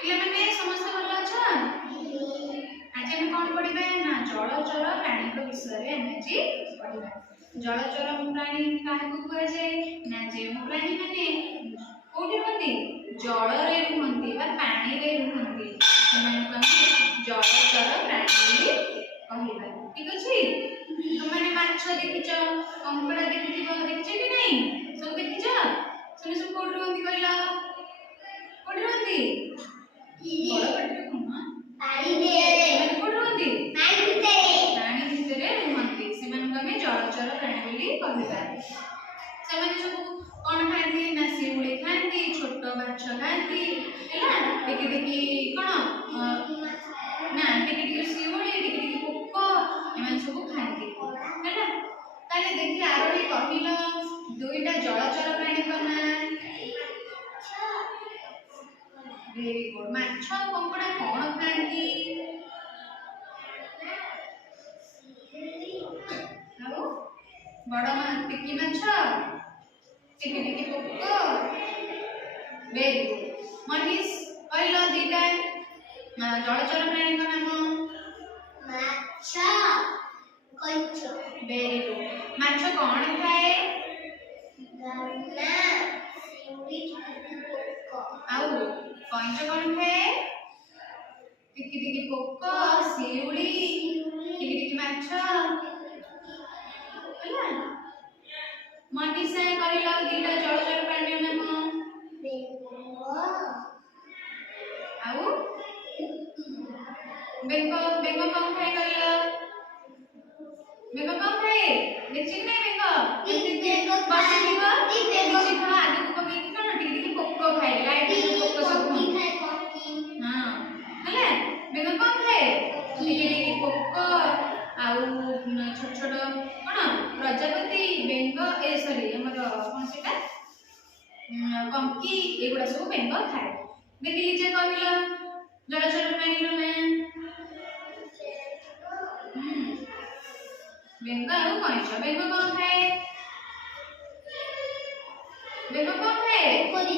पिला माने समस्त भल अछ आज हम कोन पढिबे ना जलचर प्राणी को विषय रे हम जी पढिबा जलचर प्राणी काहे को कह जाय ना जे प्राणी माने कोठी रहंती जल रे रहंती बा पानी रे रहंती समान को जलचर प्राणी कहिबा ठीक अछि तो माने माछ देखिछ कंकड़ा देखिथिबो देखिछ कि नहीं सब देखिछ सब कोठी रहंती कहला कोठी रहंती बड़ पटरे कोन पानी दे माने कोठी रहंती पानी भितरे रहंती समान को हमें जलचर प्राणी बोली कहिबा सेमाने सब कोन खाती ना शिउली खाती छोट माछ खाती हैला देखि देखि कोन ना देखि देखि शिउली देखि देखि पोक एमान सब खाती हैला ताले देखि आरोही कहिलो दुईटा जलचर प्राणी को ना वेरी गुड माछ कंकड़ा कोन खाती आओ बड़ मा टिकी माछ टिकी टिकी पोक वेरी गुड मनीष कहलो दीटा जलचर प्राणी को नाम माछ कंच वेरी गुड माछ कोन खाए दाना शिउली पोक आओ कंच कोन खाए टिकी टिकी पोक शिउली टिकी टिकी माछ हैला मनीषा कहलो दीटा जलचर प्राणी नाम आओ बेंगो बेंगो कौन खाए कहलो बेंगो कौन खाए देखछि नै बेंगो बस बेंगो देखछि खा आदि को के कोन टिकी टिकी पोक खाए लाइट पोक सब हां हैला बेंगो कौन खाए टिकी टिकी पोक आउ छोट छोट कोन प्रजापति बेंगो ए सॉरी हमर कोन सेटा कंकी एगुडा सब बेंगो खाए देखिली जे कहलो जलचर प्राणी रो ना बेंगो आउ कंच बेंगो कौन खाए बेंगो कौन खाए